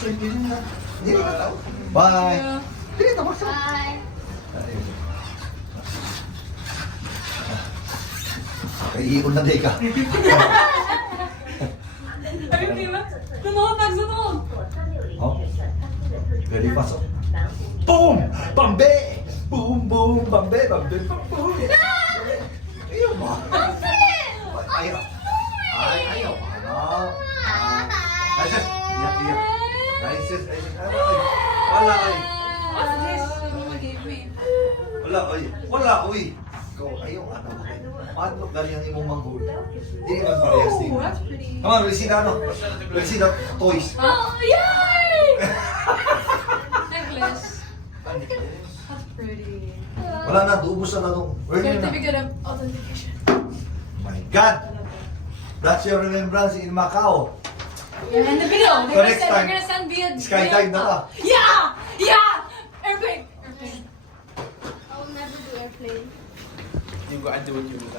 sir, yun na. Hindi ka tao. Bye. Hindi ka basta. Bye. Kaiikon na di ka. Ayun, di ba? Sunod, nagsunod. Oh. Very fast, oh. Boom! Bambe! Boom, boom, bambe, bambe, boom. Ayaw ba? Ayaw. Ayaw. Ano? Ay, sis. Iyak, iyak. Ay, sis. Ay, sis. Wala, ay. What's this? Mama gave me. Wala, uy. Ikaw, ayaw, ano. Paano galing ang imong manghul? Hindi naman parehas din. Oh, that's pretty. Come on, we'll see the ano. We'll see the toys. Oh, yay! Necklace. That's pretty. Wala na, duubos na nung. Where na? Certificate of authentication. My God! That's your remembrance in Macau. Yeah, and the video. So next time, We're gonna send via skydive na ka. Yeah! Yeah! Airplane! Airplane. I will never do airplane. You gotta do what you do.